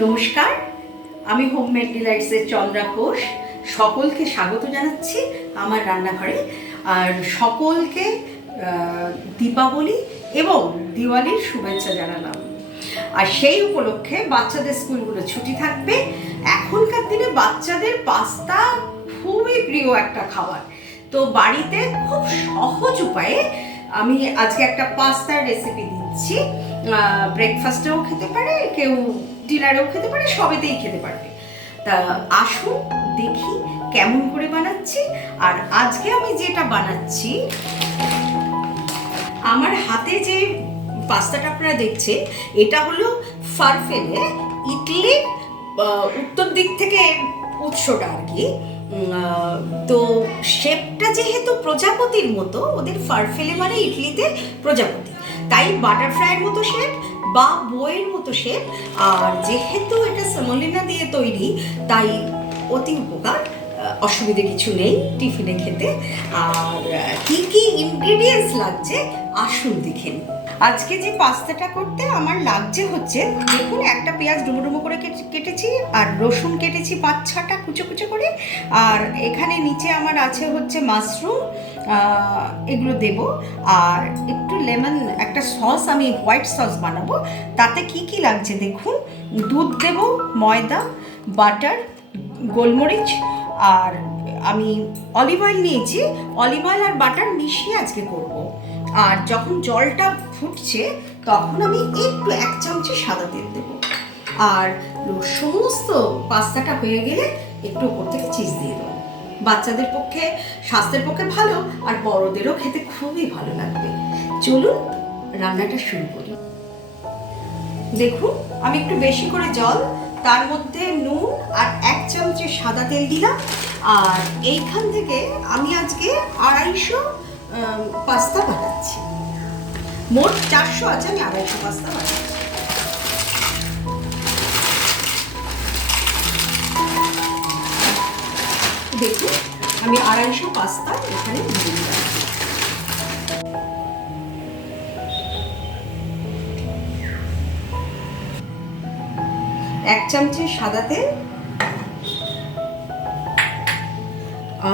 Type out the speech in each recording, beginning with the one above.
নমস্কার, আমি হোমমেড ডিলাইটসের চন্দ্রা ঘোষ। সকলকে স্বাগত জানাচ্ছি আমার রান্নাঘরে। আর সকলকে দীপাবলি এবং দিওয়ালির শুভেচ্ছা জানালাম। আর সেই উপলক্ষে বাচ্চাদের স্কুলগুলো ছুটি থাকবে। এখনকার দিনে বাচ্চাদের পাস্তা খুবই প্রিয় একটা খাবার। তো বাড়িতে খুব সহজ উপায়ে আমি আজকে একটা পাস্তার রেসিপি দিচ্ছি। ব্রেকফাস্টেও খেতে পারে, কেউ ডিনারেও খেতে পারে, সবেতেই খেতে পারবে। তা আসুন দেখি কেমন করে বানাচ্ছি। আর আজকে আমি যেটা বানাচ্ছি, আমার হাতে যে পাস্তাটা আপনারা দেখছেন, এটা হলো ফারফেলে, ইটালির উত্তর দিক থেকে উৎসটা আর কি। তো শেপটা যেহেতু প্রজাপতির মতো, ওদের ফারফেলে মানে ইটালিতে প্রজাপতি, তাই বাটারফ্লাইয়ের মতো শেপ বা বইয়ের মতো শেপ। আর যেহেতু এটা সেমোলিনা দিয়ে তৈরি, তাই অতি উপকার, অসুবিধে কিছু নেই টিফিনে খেতে। আর কি কি ইনগ্রেডিয়েন্টস লাগছে আসুন দেখে নিন। আজকে যে পাস্তাটা করতে আমার লাগছে হচ্ছে, দেখুন, একটা পেঁয়াজ ডুমো ডুমো করে কেটেছি, আর রসুন কেটেছি 5-6টা কুচো কুচো করে। আর এখানে নিচে আমার আছে হচ্ছে মাশরুম, এগুলো দেব। আর একটু লেমন, একটা সস, আমি হোয়াইট সস বানাবো। তাতে কি কি লাগছে দেখুন, দুধ দেব, ময়দা, বাটার, গোলমরিচ, আর আমি অলিভ অয়েল নিয়েছি। অলিভ অয়েল আর বাটার মিশিয়ে আজকে করব। আর যখন জলটা ফুটছে তখন আমি একটু 1 চামচে সাদা তেল দেবো। আর সমস্ত পাস্তাটা হয়ে গেলে একটু ওপর থেকে চিজ দিয়ে দেবো। বাচ্চাদের পক্ষে, স্বাস্থ্যের পক্ষে ভালো, আর বড়দেরও খেতে খুবই ভালো লাগবে। চলুন রান্নাটা শুরু করি। দেখুন, আমি একটু বেশি করে জল, তার মধ্যে নুন আর 1 চামচে সাদা তেল দিলাম। আর এইখান থেকে আমি আজকে 250 পাস্তা বানাচ্ছি। মোট 400 আছে, আমি 250 পাস্তা বানাচ্ছি। দেখুন, আমি 250 পাস্তা এখানে দিয়ে দিলাম। এক চামচে সাদা তেল,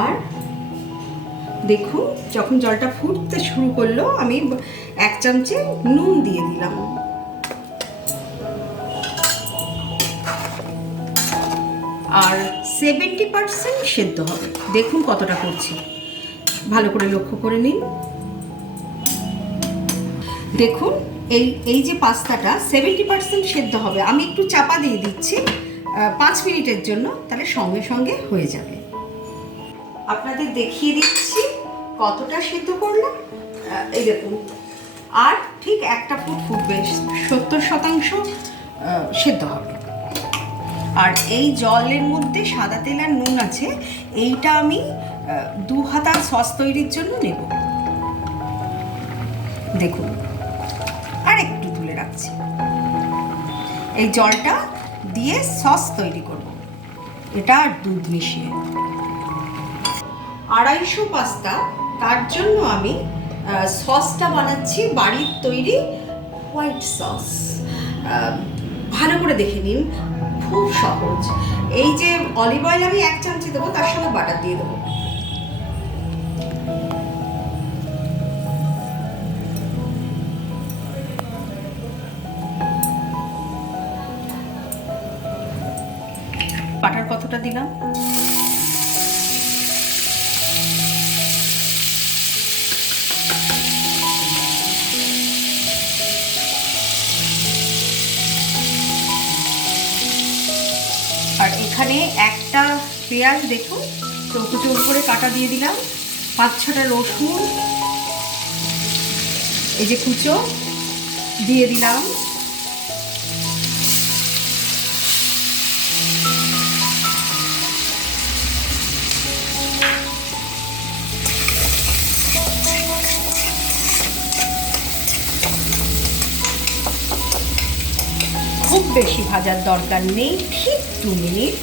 আর দেখুন যখন জলটা ফুটতে শুরু করলো, আমি 1 চামচে নুন দিয়ে দিলাম। আর 70% সেদ্ধ হবে। দেখুন কতটা করছি, ভালো করে লক্ষ্য করে নিন। দেখুন, এই যে পাস্তাটা 70% সেদ্ধ হবে। আমি একটু চাপা দিয়ে দিচ্ছি 5 মিনিটের জন্য, তাহলে সঙ্গে সঙ্গে হয়ে যাবে। আপনাদের দেখিয়ে দিচ্ছি কতটা সেদ্ধ করলাম। এই দেখুন, আর ঠিক 1টা ফুট ফুটবে, 70% সেদ্ধ হবে। আর এই জলের মধ্যে সাদা তেল আর নুন আছে, এইটা আমি 2 হাতা সস তৈরির জন্য নেব। দেখুন, আর একটু তুলে রাখছি। এই জলটা দিয়ে সস তৈরি করব, এটা আর দুধ মিশিয়ে। 250 পাস্তা, তার জন্য আমি সসটা বানাচ্ছি বাড়ির তৈরি হোয়াইট সস। ভালো করে দেখে নিন, খুব সহজ। এই যে অলিভ অয়েল আমি 1 চামচে দেবো, তার সঙ্গে বাটার দিয়ে দেবো। বাটার কতটা দিলাম, আর এখানে একটা পেঁয়াজ দেখুন চৌকুচো করে কাটা দিয়ে দিলাম। 5-6টা রসুন এই যে কুচো দিয়ে দিলাম। খুব বেশি ভাজার দরকার নেই, ঠিক 2 মিনিট।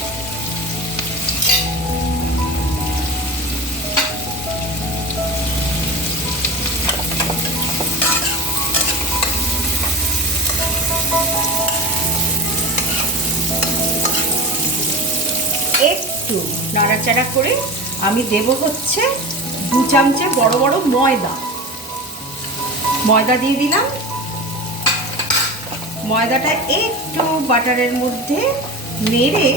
একটু নাড়াচাড়া করে আমি দেব হচ্ছে 2 চামচে বড় বড় ময়দা দিয়ে দিলাম। ময়দাটা একটু বাটারের মধ্যে নেড়ে,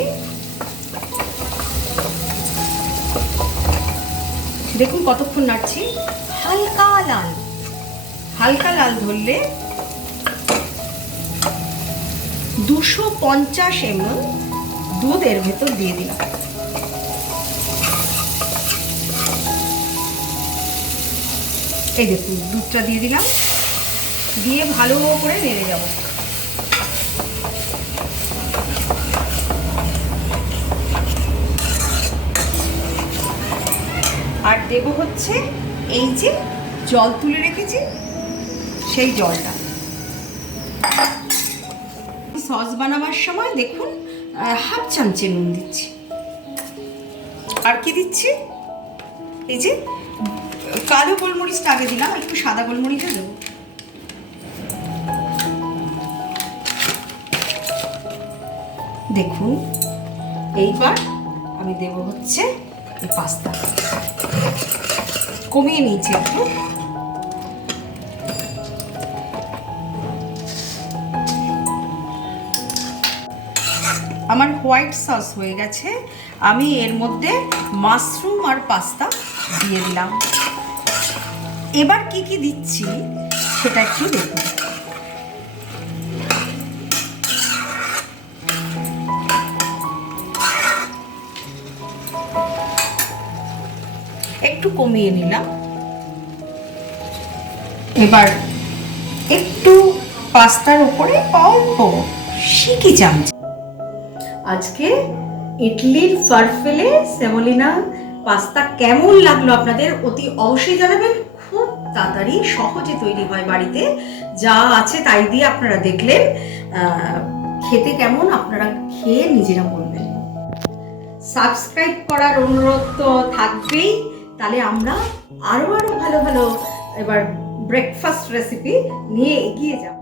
দেখুন কতক্ষণ নাড়ছি, হালকা লাল ধরলে 250 ml দুধ এর ভেতর দিয়ে দিলাম। এই দেখুন দুধটা দিয়ে দিলাম, দিয়ে ভালো করে নেড়ে যাব। আর দেব হচ্ছে এই যে জল তুলে রেখেছি সেই জলটা। সস বানাবার সময় দেখুন 1/2 চামচে নুন দিচ্ছি। আর কি দিচ্ছি, এই যে কালো গোলমরিচটা আগে দিলাম, একটু সাদা গোলমরিচও দেবো। দেখুন এইবার আমি দেব হচ্ছে এই পাস্তা, কমিয়ে নিয়েছি একটু। আমার হোয়াইট সস হয়ে গেছে, আমি এর মধ্যে মাশরুম আর পাস্তা দিয়ে দিলাম। এবার কি কি দিচ্ছি সেটা একটু দেখুন। একটু কমিয়ে নিলাম। এবার একটু পাস্তার উপরে অল্প সিকি চামচ। আজকে ইডলির ফারফেলে সেমোলিনা পাস্তা কেমন লাগলো আপনাদের অতি অবশ্যই জানাবেন। খুব তাড়াতাড়ি সহজে তৈরি হয় বাড়িতে, যা আছে তাই দিয়ে আপনারা দেখলেন। খেতে কেমন আপনারা খেয়ে নিজেরা বলবেন। সাবস্ক্রাইব করার অনুরোধ তো থাকবেই, তাহলে আমরা আরো ভালো ভালো এবার ব্রেকফাস্ট রেসিপি নিয়ে এগিয়ে যাব।